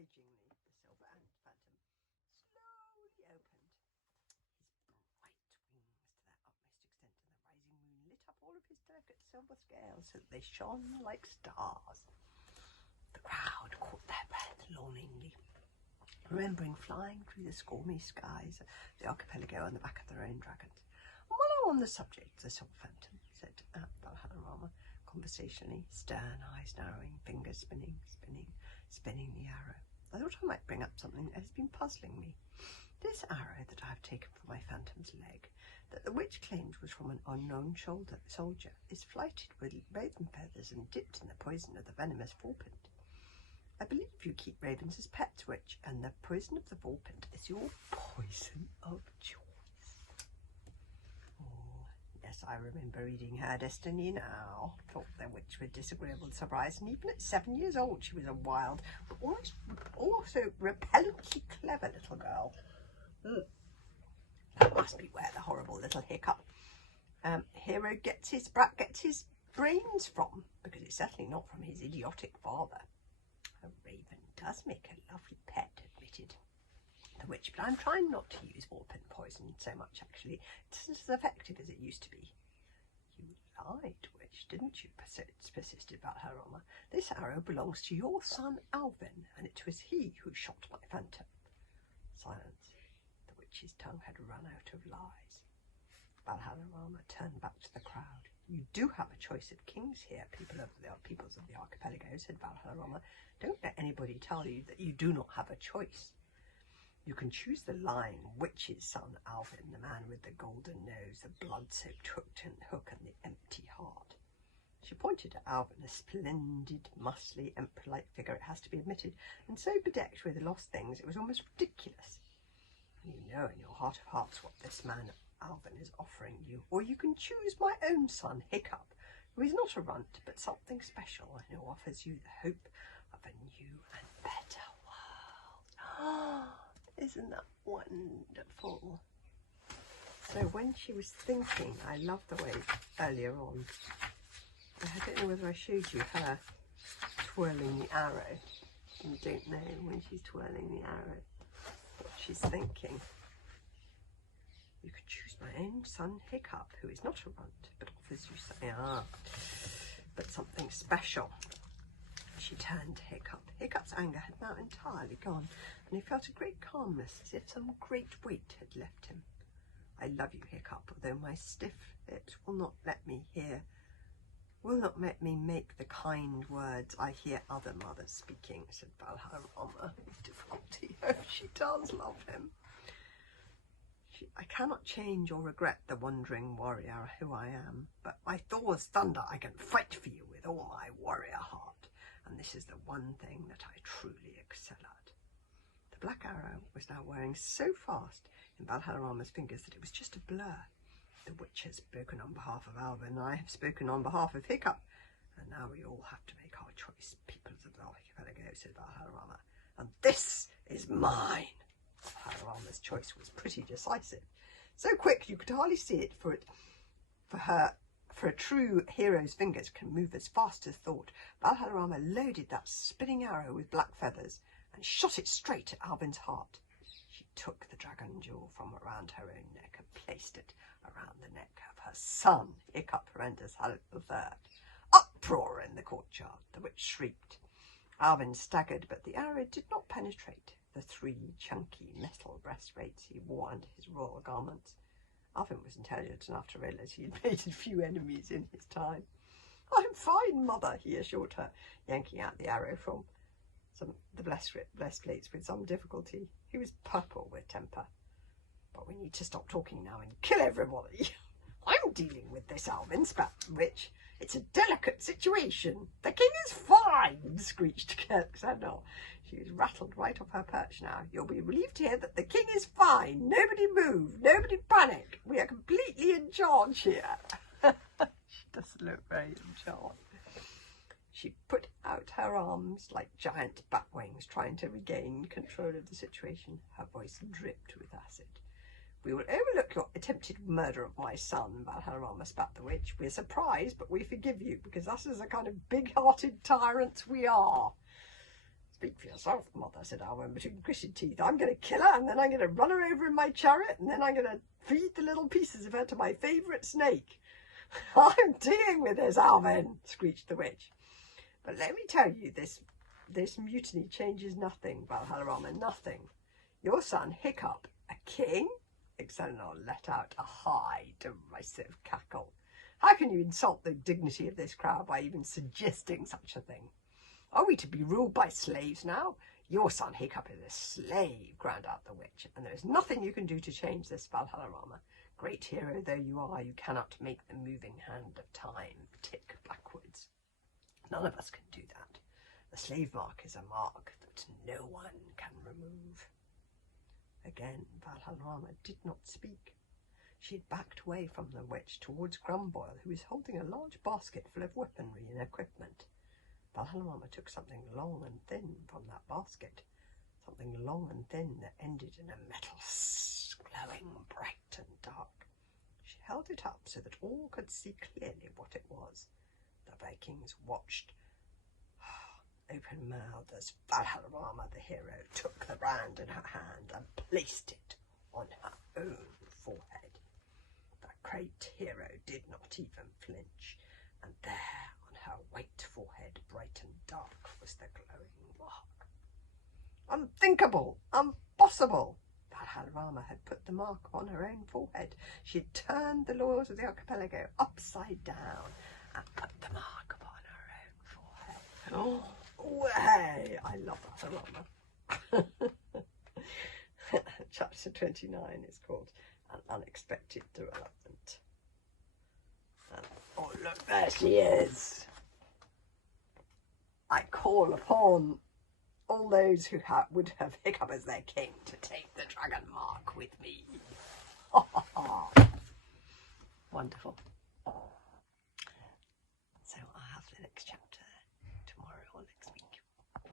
Obligingly, the silver phantom slowly opened his bright wings to their utmost extent, and the rising moon lit up all of his delicate silver scales so that they shone like stars. The crowd caught their breath longingly, remembering flying through the stormy skies of the archipelago on the back of their own dragons. And while I'm on the subject, the silver phantom, said Valhallarama conversationally, stern eyes narrowing, fingers spinning the arrow. I thought I might bring up something that has been puzzling me. This arrow that I have taken from my phantom's leg, that the witch claimed was from an unknown soldier, is flighted with raven feathers and dipped in the poison of the venomous Vorpint. I believe you keep ravens as pets, witch, and the poison of the Vorpint is your poison of choice. Oh, yes, I remember reading her destiny now. Thought the witch with disagreeable surprise, and even at 7 years old she was a wild, but also repellently clever little girl. That must be where the horrible little hiccup hero gets his brains from, because it's certainly not from his idiotic father. A raven does make a lovely pet, admitted the witch, but I'm trying not to use Vorpint poison so much, actually. It isn't as effective as it used to be. You lied, witch, didn't you? persisted Valhallarama. This arrow belongs to your son Alvin, and it was he who shot my phantom. Silence. The witch's tongue had run out of lies. Valhallarama turned back to the crowd. You do have a choice of kings here, peoples of the archipelago, said Valhallarama. Don't let anybody tell you that you do not have a choice. You can choose the lying witch's son, Alvin, the man with the golden nose, the blood-soaked hook, and the empty heart. She pointed at Alvin, a splendid, muscly, emperor-like figure, it has to be admitted, and so bedecked with lost things it was almost ridiculous. You know in your heart of hearts what this man Alvin is offering you, or you can choose my own son, Hiccup, who is not a runt, but something special, and who offers you the hope of a new and better world. Isn't that wonderful? So when she was thinking, I love the way earlier on, I don't know whether I showed you her twirling the arrow. You don't know when she's twirling the arrow what she's thinking. You could choose my own son, Hiccup, who is not a runt, but offers you something special. She turned to Hiccup. Hiccup's anger had now entirely gone, and he felt a great calmness, as if some great weight had left him. I love you, Hiccup, although my stiff lips will not let me make the kind words I hear other mothers speaking, said Valhallarama with difficulty. Oh, she does love him. I cannot change or regret the wandering warrior who I am, but by Thor's thunder I can fight for you with all my warrior heart, and this is the one thing that I truly excel at. The black arrow was now wearing so fast in Valhallarama's fingers that it was just a blur. The witch has spoken on behalf of Alvin, and I have spoken on behalf of Hiccup, and now we all have to make our choice, peoples of the archipelago, said Valhallarama, and this is mine. Valhallarama's choice was pretty decisive, so quick you could hardly see it, for a true hero's fingers can move as fast as thought. Valhallarama loaded that spinning arrow with black feathers and shot it straight at Alvin's heart. She took the dragon jewel from around her own neck and placed it around the neck of her son, Hiccup Rendleshall III. Uproar in the courtyard. The witch shrieked. Alvin staggered, but the arrow did not penetrate the 3 chunky metal breastplates he wore under his royal garments. Alvin was intelligent enough to realise he had made a few enemies in his time. I'm fine, mother, he assured her, yanking out the arrow from the breastplates with some difficulty. He was purple with temper. But we need to stop talking now and kill everybody. I'm dealing with this, Alvin, spat the witch. It's a delicate situation. The king is fine, screeched Kirkconnel. She was rattled right off her perch now. You'll be relieved to hear that the king is fine. Nobody move. Nobody panic. We are completely in charge here. She doesn't look very in charge. She put out her arms like giant bat wings, trying to regain control of the situation. Her voice dripped with acid. We will overlook your attempted murder of my son, Valhallarama, spat the witch. We're surprised, but we forgive you, because us is the kind of big-hearted tyrants we are. Speak for yourself, Mother, said Alwyn between gritted teeth. I'm going to kill her, and then I'm going to run her over in my chariot, and then I'm going to feed the little pieces of her to my favourite snake. I'm dealing with this, Alwyn, screeched the witch. But let me tell you, this mutiny changes nothing, Valhallarama, nothing. Your son, Hiccup, a king? Exelinor let out a high, derisive cackle. How can you insult the dignity of this crowd by even suggesting such a thing? Are we to be ruled by slaves now? Your son Hiccup is a slave, ground out the witch, and there is nothing you can do to change this, Valhallarama. Great hero though you are, you cannot make the moving hand of time tick backwards. None of us can do that. The slave mark is a mark that no one can remove. Again, Valhallarama did not speak. She had backed away from the witch towards Grumboil, who was holding a large basket full of weaponry and equipment. Valhallarama took something long and thin from that basket, something long and thin that ended in a metal glowing bright and dark. She held it up so that all could see clearly what it was. The Vikings watched, open-mouthed, as Valhallarama, the hero, took the brand in her hand and placed it on her own forehead. The great hero did not even flinch, and there on her white forehead, bright and dark, was the glowing mark. Unthinkable! Impossible! Valhallarama had put the mark on her own forehead. She had turned the laws of the archipelago upside down and put the mark upon her own forehead. Oh, hey! I love Valhallarama. Chapter 29 is called An Unexpected Development. And, oh, look, there she is. I call upon all those who would have Hiccup as their king to take the dragon mark with me. Wonderful. So I have the next chapter.